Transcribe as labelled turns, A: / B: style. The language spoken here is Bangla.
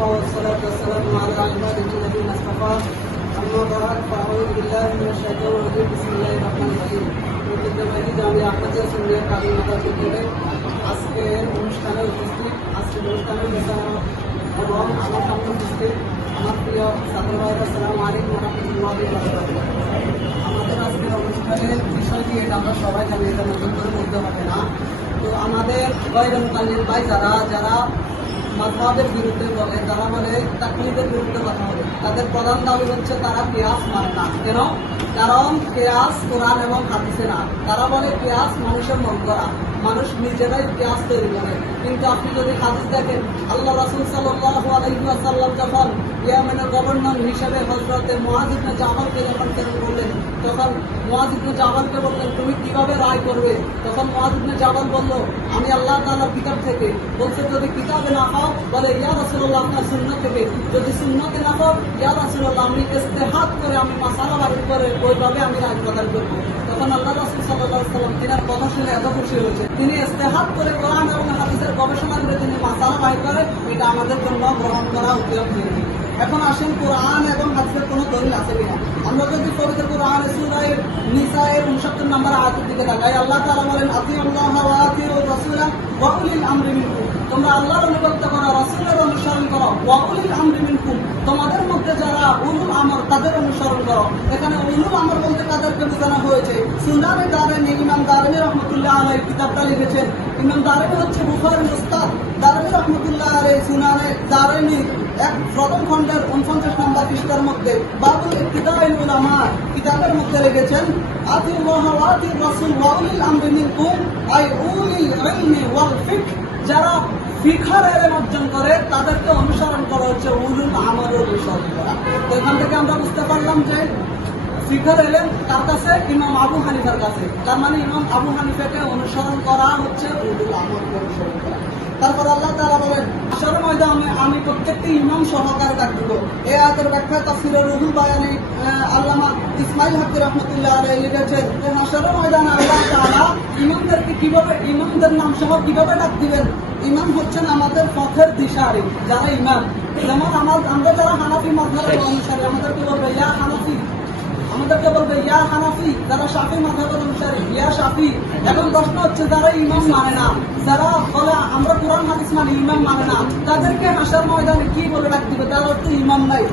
A: وكفى والصلاة والسلام على عباده الذين اصطفى أما بعد فأعوذ بالله من الشيطان الرجيم بسم الله الرحمن الرحيم ঐতিহ্যবাহী জামিয়া আহমদিয়া সুন্নিয়া কালী মাতা বিদ্যালয়ে আজকের অনুষ্ঠানে উপস্থিত আজকের অনুষ্ঠানে বেচারা এবং আমার সামনে উপস্থিত আমার প্রিয় ছাত্র ভাইরা সালাম আলাইকুম রহমতুল্লাহ আমাদের আজকের অনুষ্ঠানের বিষয় কি এটা আমরা সবাই জানি এটা নতুন করে বলতে হবে না তো আমাদের গৈরমকালীন ভাই যারা যারা মাঝহাবের বিরুদ্ধে বলে তারা মানে তাকলিদের বিরুদ্ধে কথা বলে। তাদের প্রধান দাবি হচ্ছে তারা কেয়াস মানে না। কেন? কারণ কেয়াস কোরআন এবং হাদিসে না। তারা বলে কেয়াস মানুষের মন করা মানুষ নিজেরাই কেয়াস তৈরি করে। কিন্তু আপনি যদি হাদিস দেখেন, আল্লাহ রাসুল সাল্লাহ আলাইসাল্লাম যখন ইয়ামেনের গভর্নর হিসেবে হজরতে মহাজিবনে জামালকে যখন প্রেরণ করলেন তখন মহাজিবনে জামালকে বললেন, তুমি কীভাবে রায় করবে? তখন মহাজিবনে জামাল বলল, আমি আল্লাহ তাআলার কিতাব থেকে বলছে, যদি কিতাবে না পাও বলে, ইয়া রাসূলুল্লাহ, আপনার সুন্নাত থেকে যদি সুন্নতে না পাও ইয়া রাসূলুল্লাহ, আমি ইস্তেহাদ করে, আমি মাসালা বাড়ি করে, ওইভাবে আমি রায় প্রদান করব। তখন আল্লাহ রাসূল আলাইহি সাল্লাম তিনার কথা শুনে এত খুশি হয়েছে। তিনি ইস্তেহাদ করে কোরআন এবং হাদিসের গবেষণা করে তিনি মাসালা বাড়ি করে, এটা আমাদের জন্য গ্রহণ করা উচিত হয়েছে এখন আসেন, কোরআন এবং হাদিসের কোনো দলিল আছে কিনা? আমরা যদি পবিত্র কোরআন সূরায়ে নিসায়ের 69 নম্বর আয়াতের দিকে তাকাই, আল্লাহ তাআলা বলেন আতিউল্লাহ ওয়া আতি রাসূলা ওয়া উলিল আমরি মিনকুম। তোমরা আল্লাহর অনুগত করো আমরি তোমাদের মধ্যে যারা উলুল আমর, তাদের অনুসরণ করো। এখানে উলুল আমর বলতে তাদেরকে বোঝানো হয়েছে? সুনানে দারেনি ইমাম দারেনি রহমতুল্লাহ আলাইহি কিতাবটা লিখেছেন। ইমাম দারেনি হচ্ছে বুখারীর উস্তাদ দারেনি রহমতুল্লাহ আলাইহি সুনানে দারেনি এক প্রথম খণ্ডের উনপঞ্চাশ নম্বর পৃষ্ঠার মধ্যে বাবুল ইবতিদাইল উলামা কিতাবের মধ্যে লিখেছেন আতিউল্লাহ ওয়া আতিউর রাসূল ওয়া উলিল আমরি আই উলিল যারা ফিখার এলেম অর্জন করে, তাদেরকে অনুসরণ করা হচ্ছে উলুল আমারও অনুসরণ করা। এখান থেকে আমরা বুঝতে পারলাম যে ফিখার এলেম তার কাছে ইমাম আবু হানিফার কাছে। তার মানে ইমাম আবু হানিফাকে অনুসরণ করা হচ্ছে উলুল আমরকে অনুসরণ করা। তারপর আল্লাহ তাআলা বলেন, আসর ময়দানে আমি প্রত্যেকটি ইমাম সহকারে ডাক দিব এই আয়াতের ব্যাখ্যা তাফসীরের রুহুল বায়ানে আল্লামা ইসমাইল হাক্কি রহমাতুল্লাহ আলাইহি লিখেছেন যে হাসর ময়দানে আল্লাহ তাআলা ইমামদেরকে কীভাবে, ইমামদের নাম সহ কীভাবে ডাক দিবেন? ইমাম হচ্ছেন আমাদের পথের দিশারি যারা ইমাম। যেমন আমার, আমরা যারা হানাফি মাযহাবের অনুসারী, আমাদেরকে বলবে, ইয়া হানাফি আমাদেরকে বলবে, ইয়া হানাফি, যারা শাফি মাযহাবের অনুসারী, ইয়া শাফি। এখন প্রশ্ন হচ্ছে, যারা ইমাম মানে না, যারা বলে, আমরা কোরআন, হাদিস মানে ইমাম মানে না। তাদেরকে হাসার ময়দানে কি বলে ডাক দিবে তারা হচ্ছে ইমাম নাই।